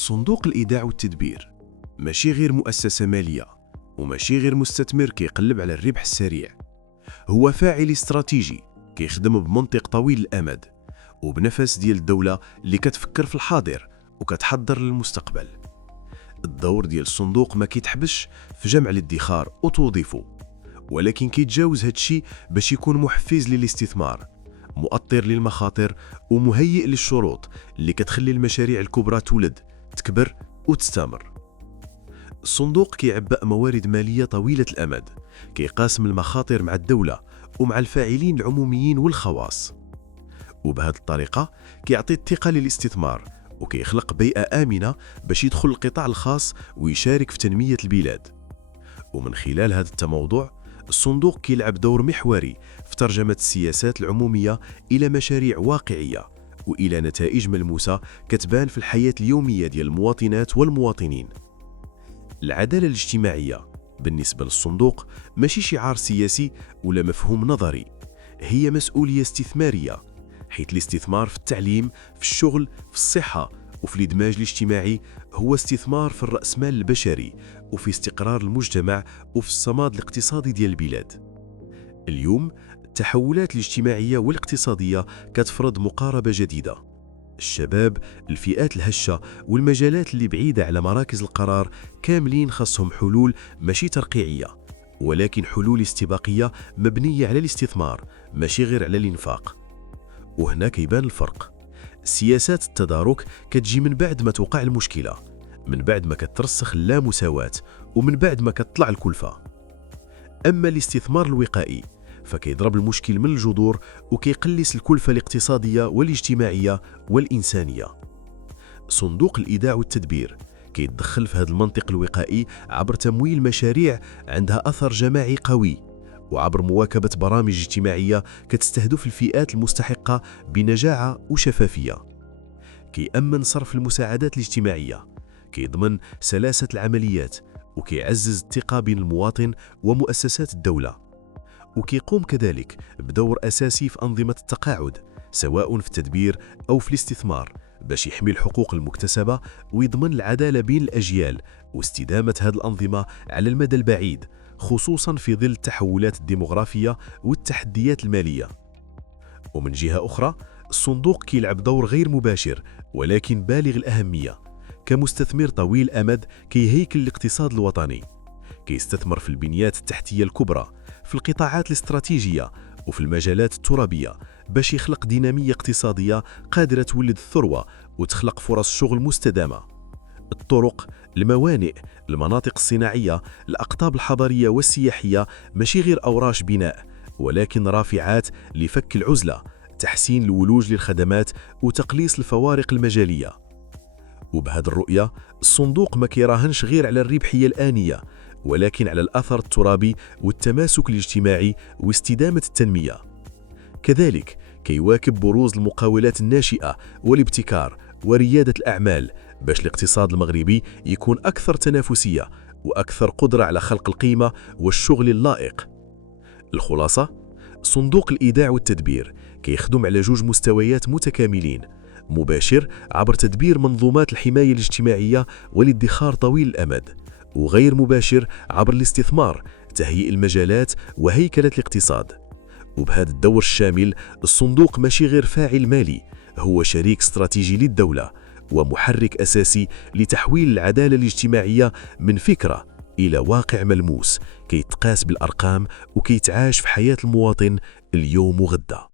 صندوق الإيداع والتدبير ماشي غير مؤسسة مالية وماشي غير مستثمر كيقلب على الربح السريع. هو فاعل استراتيجي كيخدم بمنطق طويل الأمد وبنفس ديال الدولة اللي كتفكر في الحاضر وكتحضر للمستقبل. الدور ديال الصندوق ما كيتحبش في جمع الادخار وتوظيفه، ولكن كيتجاوز هادشي باش يكون محفز للاستثمار، مؤطر للمخاطر ومهيئ للشروط اللي كتخلي المشاريع الكبرى تولد، تكبر وتستمر. الصندوق كيعبأ موارد مالية طويلة الأمد، كيقاسم المخاطر مع الدولة ومع الفاعلين العموميين والخواص، وبهذه الطريقة كيعطي الثقة للاستثمار وكيخلق بيئة آمنة باش يدخل القطاع الخاص ويشارك في تنمية البلاد. ومن خلال هذا التموضع الصندوق كيلعب دور محوري في ترجمة السياسات العمومية إلى مشاريع واقعية وإلى نتائج ملموسة كتبان في الحياة اليومية ديال المواطنات والمواطنين. العدالة الاجتماعية بالنسبة للصندوق ماشي شعار سياسي ولا مفهوم نظري، هي مسؤولية استثمارية، حيث الاستثمار في التعليم، في الشغل، في الصحة وفي الإدماج الاجتماعي هو استثمار في الرأسمال البشري وفي استقرار المجتمع وفي الصماد الاقتصادي ديال البلاد. اليوم التحولات الاجتماعية والاقتصادية كتفرض مقاربة جديدة. الشباب، الفئات الهشة والمجالات اللي بعيدة على مراكز القرار كاملين خاصهم حلول ماشي ترقيعية، ولكن حلول استباقية مبنية على الاستثمار ماشي غير على الانفاق. وهنا كيبان الفرق. سياسات التدارك كتجي من بعد ما توقع المشكلة، من بعد ما كترسخ اللامساواة ومن بعد ما كتطلع الكلفة. أما الاستثمار الوقائي فكيضرب المشكل من الجذور وكيقلص الكلفة الاقتصادية والاجتماعية والإنسانية. صندوق الإيداع والتدبير كيتدخل في هذا المنطق الوقائي عبر تمويل مشاريع عندها أثر جماعي قوي، وعبر مواكبة برامج اجتماعية كتستهدف الفئات المستحقة بنجاعة وشفافية. كيأمن صرف المساعدات الاجتماعية، كيضمن سلاسة العمليات، وكيعزز الثقة بين المواطن ومؤسسات الدولة، وكيقوم كذلك بدور أساسي في أنظمة التقاعد سواء في التدبير أو في الاستثمار باش يحمي الحقوق المكتسبة ويضمن العدالة بين الأجيال واستدامة هذه الأنظمة على المدى البعيد، خصوصا في ظل التحولات الديمغرافية والتحديات المالية. ومن جهة أخرى الصندوق كيلعب دور غير مباشر ولكن بالغ الأهمية كمستثمر طويل الأمد كيهيكل الاقتصاد الوطني، كيستثمر في البنيات التحتية الكبرى، في القطاعات الاستراتيجية وفي المجالات الترابية باش يخلق دينامية اقتصادية قادرة تولد الثروة وتخلق فرص شغل مستدامة. الطرق، الموانئ، المناطق الصناعية، الأقطاب الحضرية والسياحية ماشي غير أوراش بناء ولكن رافعات لفك العزلة، تحسين الولوج للخدمات وتقليص الفوارق المجالية. وبهذه الرؤية الصندوق ما كيراهنش غير على الربحية الآنية ولكن على الأثر الترابي والتماسك الاجتماعي واستدامة التنمية. كذلك كيواكب بروز المقاولات الناشئة والابتكار وريادة الأعمال باش الاقتصاد المغربي يكون أكثر تنافسية وأكثر قدرة على خلق القيمة والشغل اللائق. الخلاصة، صندوق الإيداع والتدبير كيخدم على جوج مستويات متكاملين: مباشر عبر تدبير منظومات الحماية الاجتماعية والادخار طويل الأمد، وغير مباشر عبر الاستثمار، تهيئ المجالات وهيكلة الاقتصاد. وبهذا الدور الشامل الصندوق ماشي غير فاعل مالي، هو شريك استراتيجي للدولة ومحرك أساسي لتحويل العدالة الاجتماعية من فكرة إلى واقع ملموس كيتقاس بالأرقام وكيتعاش في حياة المواطن اليوم وغدا.